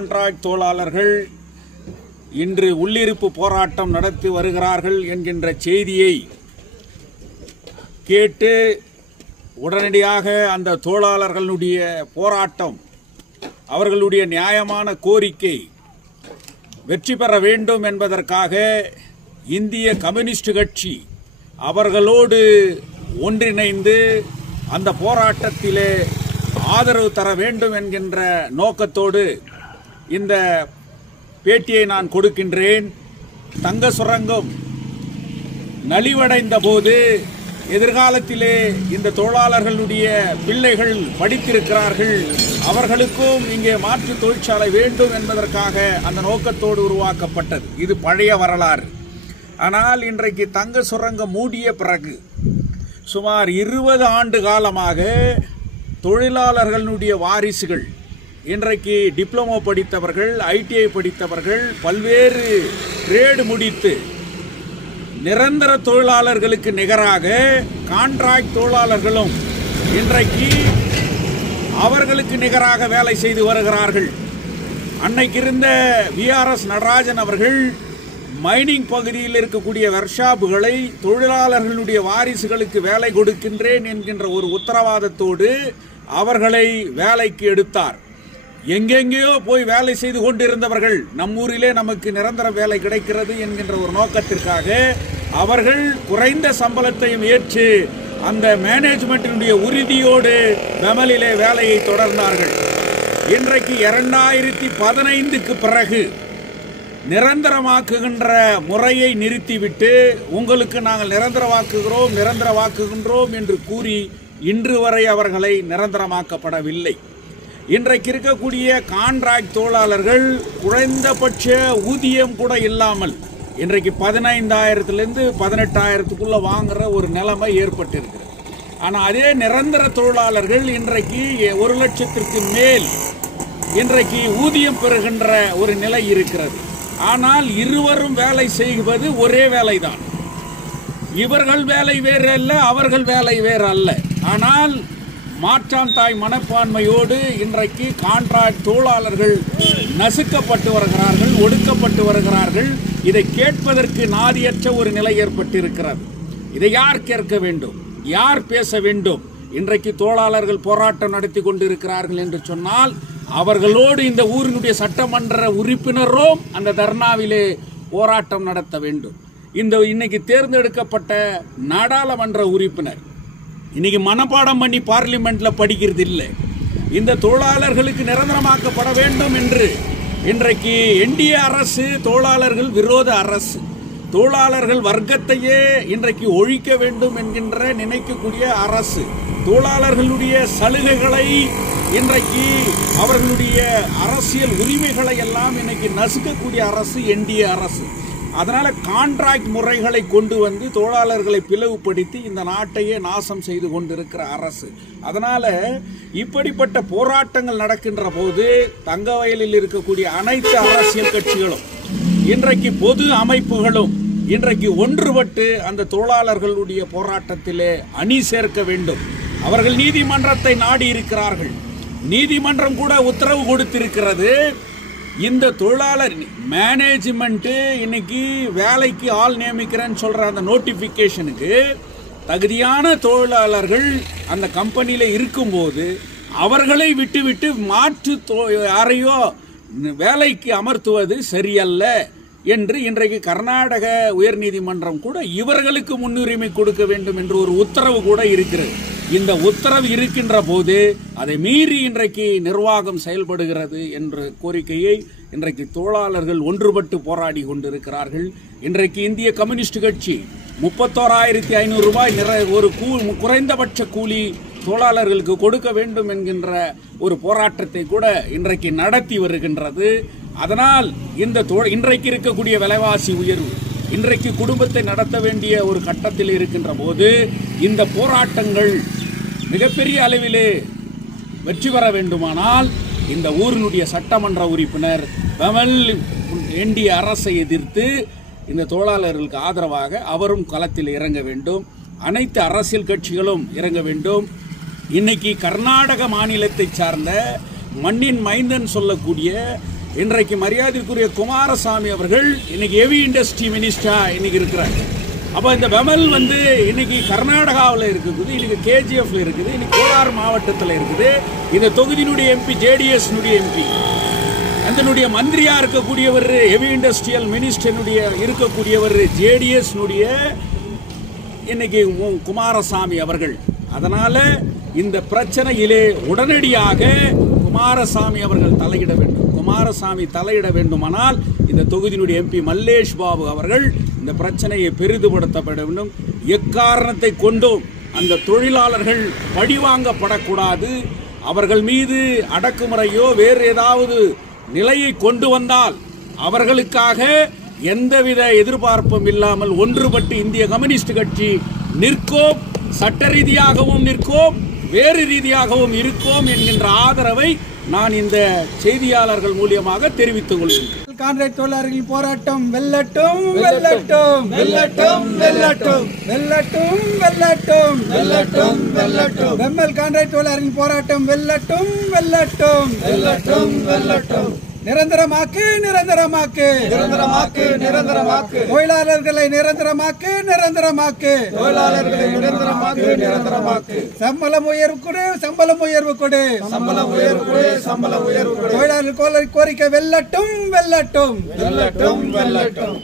Contract தொழிலாளர்கள் இன்று உள்ளிருப்பு போராட்டம் நடத்தி வருகிறார்கள் என்கின்ற செய்தியை கேட்டு உடனடியாக அந்த தொழிலாளர்களுடைய போராட்டம், அவர்களுடைய நியாயமான கோரிக்கை வெற்றி பெற வேண்டும் என்பதற்காக இந்திய கம்யூனிஸ்ட் கட்சி அவர்களோடு ஒன்றிணைந்து அந்த போராட்டத்திலே ஆதரவு தர வேண்டும் என்கின்ற நோக்கத்தோடு இந்த பேட்டியை நான் கொடுக்கின்றேன். தங்க சுரங்கம் நலிவடைந்த போது எதிர்காலத்திலே இந்த தொழிலாளர்களுடைய பிள்ளைகள் படித்திருக்கிறார்கள், அவர்களுக்கும் இங்கே மாற்று தொழிற்சாலை வேண்டும் என்பதற்காக அந்த நோக்கத்தோடு உருவாக்கப்பட்டது. இது பழைய வரலாறு. ஆனால் இன்றைக்கு தங்க சுரங்கம் மூடிய பிறகு சுமார் 20 ஆண்டு காலமாக தொழிலாளர்களுடைய வாரிசுகள், இன்றைக்கு டிப்ளமோ படித்தவர்கள், ஐடிஐ படித்தவர்கள், பல்வேறு ட்ரேடு முடித்து நிரந்தர தொழிலாளர்களுக்கு நிகராக கான்ட்ராக்ட் தொழிலாளர்களும் இன்றைக்கு அவர்களுக்கு நிகராக வேலை செய்து வருகிறார்கள். அன்னைக்கு இருந்த விஆர்எஸ் நடராஜன் அவர்கள் மைனிங் பகுதியில் இருக்கக்கூடிய வர்க்ஷாப்புகளை தொழிலாளர்களுடைய வாரிசுகளுக்கு வேலை கொடுக்கின்றேன் என்கின்ற ஒரு உத்தரவாதத்தோடு அவர்களை வேலைக்கு எடுத்தார். எங்கெங்கேயோ போய் வேலை செய்து கொண்டிருந்தவர்கள் நம்மூரிலே நமக்கு நிரந்தர வேலை கிடைக்கிறது என்கின்ற ஒரு நோக்கத்திற்காக அவர்கள் குறைந்த சம்பளத்தையும் ஏற்று அந்த மேனேஜ்மெண்டினுடைய உறுதியோடு பெமலிலே வேலையை தொடர்ந்தார்கள். இன்றைக்கு 2015க்கு பிறகு நிரந்தரமாக்குகின்ற முறையை நிறுத்திவிட்டு உங்களுக்கு நாங்கள் நிரந்தரமாக்குகின்றோம் என்று கூறி இன்று வரை அவர்களை நிரந்தரமாக்கப்படவில்லை. இன்றைக்கு இருக்கக்கூடிய கான்ட்ராக்ட் தொழிலாளர்கள் குறைந்தபட்ச ஊதியம் கூட இல்லாமல் இன்றைக்கு 15,000 18,000 வாங்குற ஒரு நிலைமை ஏற்பட்டிருக்கிறது. ஆனால் அதே நிரந்தர தொழிலாளர்கள் இன்றைக்கு 1 லட்சத்திற்கு மேல் இன்றைக்கு ஊதியம் பெறுகின்ற ஒரு நிலை இருக்கிறது. ஆனால் இருவரும் வேலை செய்வது ஒரே வேலைதான். இவர்கள் வேலை வேறு அல்ல, அவர்கள் வேலை வேறு அல்ல. ஆனால் மாற்றான் தாய் மனப்பான்மையோடு இன்றைக்கு கான்ட்ராக்ட் தொழிலாளர்கள் நசுக்கப்பட்டு வருகிறார்கள், ஒடுக்கப்பட்டு வருகிறார்கள். இதை கேட்பதற்கு நாதியற்ற ஒரு நிலை ஏற்பட்டிருக்கிறது. இதை யார் கேட்க வேண்டும், யார் பேச வேண்டும்? இன்றைக்கு தொழிலாளர்கள் போராட்டம் நடத்தி கொண்டிருக்கிறார்கள் என்று சொன்னால் அவர்களோடு இந்த ஊரினுடைய சட்டமன்ற உறுப்பினரும் அந்த தர்ணாவிலே போராட்டம் நடத்த வேண்டும். இன்னைக்கு தேர்ந்தெடுக்கப்பட்ட நாடாளுமன்ற உறுப்பினர் இன்னைக்கு மனப்பாடம் பண்ணி பார்லிமெண்ட்ல படிக்கிறது இல்லை. இந்த தொழிலாளர்களுக்கு நிரந்தரமாக்கப்பட வேண்டும் என்று இன்றைக்கு என்டிஏ அரசு தொழிலாளர்கள் விரோத அரசு, தொழிலாளர்கள் வர்க்கத்தையே இன்றைக்கு ஒழிக்க வேண்டும் என்கின்ற நினைக்கக்கூடிய அரசு, தொழிலாளர்களுடைய சலுகைகளை இன்றைக்கு அவர்களுடைய அரசியல் உரிமைகளை எல்லாம் இன்னைக்கு நசுக்கக்கூடிய அரசு என்டிஏ அரசு. அதனால கான்ட்ராக்ட் முறைகளை கொண்டு வந்து தொழிலாளர்களை பிளவுபடுத்தி இந்த நாட்டையே நாசம் செய்து கொண்டிருக்கிற அரசு. அதனால இப்படிப்பட்ட போராட்டங்கள் நடக்கின்ற போது தங்கவயலில் இருக்கக்கூடிய அனைத்து அரசியல் கட்சிகளும் இன்றைக்கு பொது அமைப்புகளும் இன்றைக்கு ஒன்றுபட்டு அந்த தொழிலாளர்களுடைய போராட்டத்திலே அணி சேர்க்க வேண்டும். அவர்கள் நீதிமன்றத்தை நாடி இருக்கிறார்கள். நீதிமன்றம் கூட உத்தரவு கொடுத்திருக்கிறது. இந்த தொழிலாளர் மேனேஜ்மெண்ட் இன்னைக்கு வேலைக்கு ஆள் நியமிக்கிறேன்னு சொல்ற அந்த நோட்டிபிகேஷனுக்கு தகுதியான தொழிலாளர்கள் அந்த கம்பெனியில இருக்கும்போது அவர்களை விட்டுவிட்டு மாற்று யாரையோ வேலைக்கு அமர்த்துவது சரியல்ல என்று இன்றைக்கு கர்நாடக உயர்நீதிமன்றம் கூட இவர்களுக்கு முன்னுரிமை கொடுக்க வேண்டும் என்று ஒரு உத்தரவு கூட இருக்கிறது. இந்த உத்தரவு இருக்கின்ற போது அதை மீறி இன்றைக்கு நிர்வாகம் செயல்படுகிறது என்ற கோரிக்கையை இன்றைக்கு தொழிலாளர்கள் ஒன்றுபட்டு போராடி கொண்டிருக்கிறார்கள். இன்றைக்கு இந்திய கம்யூனிஸ்ட் கட்சி 31,500 ரூபாய் ஒரு குறைந்தபட்ச கூலி தொழிலாளர்களுக்கு கொடுக்க வேண்டும் என்கின்ற ஒரு போராட்டத்தை கூட இன்றைக்கு நடத்தி வருகின்றது. அதனால் இன்றைக்கு இருக்கக்கூடிய விலைவாசி உயர்வு, இன்றைக்கு குடும்பத்தை நடத்த வேண்டிய ஒரு கட்டத்தில் இருக்கின்ற போது இந்த போராட்டங்கள் மிகப்பெரிய அளவிலே வெற்றி பெற வேண்டுமானால் இந்த ஊரினுடைய சட்டமன்ற உறுப்பினர் பெமல் என்டிஏ அரசை எதிர்த்து இந்த தொழிலாளர்களுக்கு ஆதரவாக அவரும் களத்தில் இறங்க வேண்டும். அனைத்து அரசியல் கட்சிகளும் இறங்க வேண்டும். இன்னைக்கு கர்நாடக மாநிலத்தை சார்ந்த மண்ணின் மைந்தன் சொல்லக்கூடிய இன்றைக்கு மரியாதைக்குரிய குமாரசாமி அவர்கள் இன்னைக்கு ஹெவி இண்டஸ்ட்ரி மினிஸ்டரா இன்னைக்கு இருக்கிறார். அப்போ இந்த பெமல் வந்து இன்னைக்கு கர்நாடகாவில் இருக்குது, இன்னைக்கு கேஜிஎஃப்ல இருக்குது, இன்னைக்கு கோலார் மாவட்டத்தில் இருக்குது. இந்த தொகுதியினுடைய எம்பி ஜேடிஎஸ் எம்பி, அதனுடைய மந்திரியா இருக்கக்கூடியவர் ஹெவி இண்டஸ்ட்ரியல் மினிஸ்டருடைய இருக்கக்கூடியவர் ஜேடிஎஸ் இன்னைக்கு குமாரசாமி அவர்கள். அதனால இந்த பிரச்சனையிலே உடனடியாக குமாரசாமி அவர்கள் தலையிட வேண்டும். குமாரசாமி தலையிட வேண்டுமானால் இந்த தொகுதியினுடைய எம்பி மல்லேஷ் பாபு அவர்கள் இந்த பிரச்சனையை பெரிதுபடுத்தப்பட வேண்டும். எக்காரணத்தை கொண்டும் அந்த தொழிலாளர்கள் பழிவாங்கப்படக்கூடாது. அவர்கள் மீது அடக்குமுறையோ வேறு ஏதாவது நிலையை கொண்டு வந்தால் அவர்களுக்காக எந்தவித எதிர்பார்ப்பும் இல்லாமல் ஒன்றுபட்டு இந்திய கம்யூனிஸ்ட் கட்சி நிற்கும், சட்ட ரீதியாகவும் நிற்கும், வேறு ரீதியாகவும் இருக்கும் என்கின்ற ஆதரவை நான் இந்த செய்தியாளர்கள் மூலியமாக தெரிவித்துக் கொள்கிறேன். கான்ட்ராக்ட் தொழிலாளர்களின் போராட்டம் வெல்லட்டும் வெல்லட்டும் வெல்லட்டும் வெல்லட்டும் வெல்லட்டும் வெல்லட்டும் வெல்லட்டும் வெல்லட்டும். பெம்மல் கான்ட்ராக்ட் தொழிலாளர்களின் போராட்டம் வெல்லட்டும் வெல்லட்டும் வெல்லட்டும் வெல்லட்டும். நிரந்தரமாக்கு நிரந்தரமாக்கு நிரந்தரமாக்கு நிரந்தரமாக்கு. தொழிலாளர்களை நிரந்தரமாக்கு நிரந்தரமாக்கு. தொழிலாளர்களை நிரந்தரமாக்கு நிரந்தரமாக்கு. சம்பளம் உயர்வு கொடு, சம்பளம் உயர்வு கொடு, சம்பளம் உயர்வு கொடு, சம்பளம் உயர்வு கொடு. தொழிலாளர் கோரிக்கை வெல்லட்டும் வெல்லட்டும் வெல்லட்டும் வெல்லட்டும்.